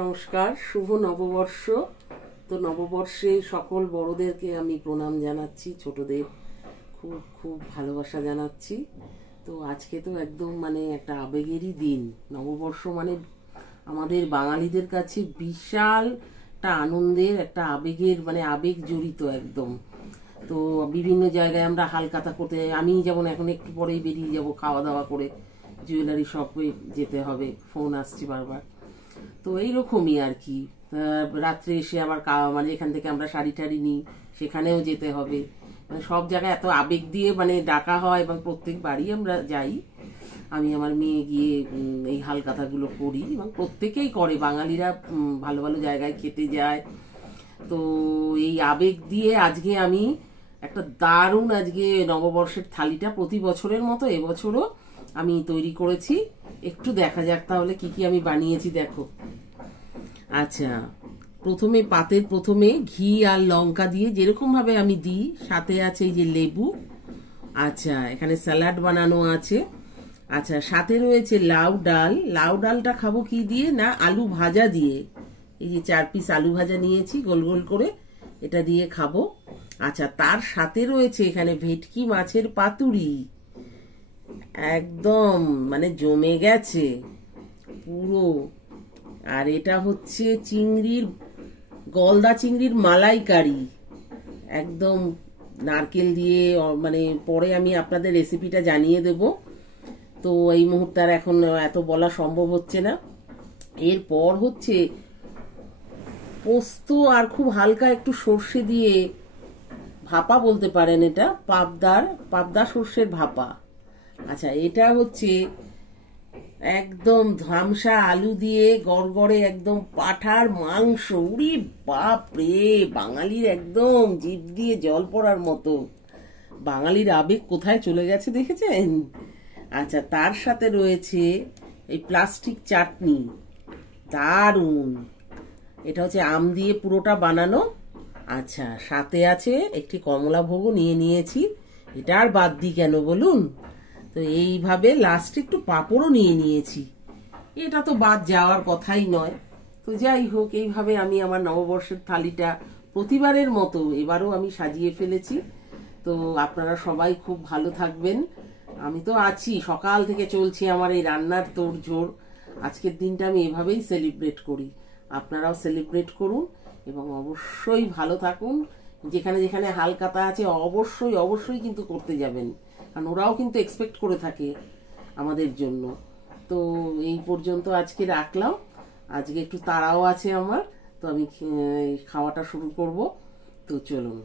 নমস্কার, শুভ নববর্ষ। তো নববর্ষে সকল বড়দেরকে আমি প্রণাম জানাচ্ছি, ছোটদের খুব খুব ভালোবাসা জানাচ্ছি। তো আজকে তো একদম একটা আবেগেরই দিন। নববর্ষ আমাদের বাঙালিদের কাছে বিশাল একটা আনন্দের, একটা আবেগের আবেগ জড়িত একদম। তো বিভিন্ন জায়গায় আমরা হালখাতা করতে, আমি যেমন এখন একটু পরেই বেরিয়ে যাব খাওয়া দাওয়া করে, জুয়েলারি শপে যেতে হবে, ফোন আসছে বারবার। তো এইরকমই আর কি। রাত্রে এসে আবার এখান থেকে আমরা শাড়ি টাড়ি নিই, সেখানেও যেতে হবে। সব জায়গায় এত আবেগ দিয়ে ডাকা হয় এবং প্রত্যেক বাড়ি আমরা যাই। আমি আমার মেয়ে গিয়ে এই হালখাতাগুলো করি এবং প্রত্যেকেই করে, বাঙালিরা ভালো ভালো জায়গায় খেতে যায়। তো এই আবেগ দিয়ে আজকে আমি একটা দারুণ আজকে নববর্ষের থালিটা প্রতি বছরের মতো এবছরও আমি তৈরি করেছি। একটু দেখা যাক তাহলে কি কি আমি বানিয়েছি, দেখো। আচ্ছা, প্রথমে ঘি আর লঙ্কা দিয়ে যেরকম ভাবে আমি দিই, সাথে আছে এই যে লেবু। আচ্ছা, এখানে স্যালাড বানানো আছে। আচ্ছা, সাথে রয়েছে লাউ ডাল। লাউ ডালটা খাবো কি দিয়ে না, আলু ভাজা দিয়ে। এই যে 4 পিস আলু ভাজা নিয়েছি গোল গোল করে, এটা দিয়ে খাবো। আচ্ছা, তার সাথে রয়েছে এখানে ভেটকি মাছের পাতুরি, একদম জমে গেছে পুরো। আর এটা হচ্ছে গলদা চিংড়ির মালাইকারি, একদম নারকেল দিয়ে। পরে আমি আপনাদের রেসিপিটা জানিয়ে দেব। তো এই মুহূর্তে আর এখন এত বলা সম্ভব হচ্ছে না। এরপর হচ্ছে পোস্ত আর খুব হালকা একটু সর্ষে দিয়ে ভাপা বলতে পারেন, এটা পাবদা সর্ষের ভাপা। আচ্ছা, এটা হচ্ছে একদম ধামসা আলু দিয়ে গড়গড়ে একদম পাঠার মাংস। উরি বাপ রে, বাঙালির একদম জিভ দিয়ে জল পড়ার মতো। বাঙালির আবেগ কোথায় চলে গেছে দেখেছেন। আচ্ছা, তার সাথে রয়েছে এই প্লাস্টিক চাটনি, দারুন। এটা হচ্ছে আম দিয়ে পুরোটা বানানো। আচ্ছা, সাথে আছে একটি কমলা ভোগও নিয়ে নিয়েছি, এটা আর বাদ দিই কেন বলুন। তো এইভাবে লাস্টে একটু পাঁপড়ও নিয়ে নিয়েছি, এটা তো বাদ যাওয়ার কথাই নয়। তো যাই হোক, এইভাবে আমি আমার নববর্ষের থালিটা প্রতিবারের মতো এবারও আমি সাজিয়ে ফেলেছি। তো আপনারা সবাই খুব ভালো থাকবেন। আমি তো আছি, সকাল থেকে চলছে আমার এই রান্নার তোড়জোড়। আজকের দিনটা আমি এভাবেই সেলিব্রেট করি, আপনারাও সেলিব্রেট করুন এবং অবশ্যই ভালো থাকুন। যেখানে যেখানে হালখাতা আছে অবশ্যই অবশ্যই কিন্তু করতে যাবেন, কারণ ওরাও কিন্তু এক্সপেক্ট করে থাকে আমাদের জন্য। তো এই পর্যন্ত আজকে রাখলাম। আজকে একটু তাড়াও আছে আমার, তো আমি খাওয়াটা শুরু করব। তো চলুন।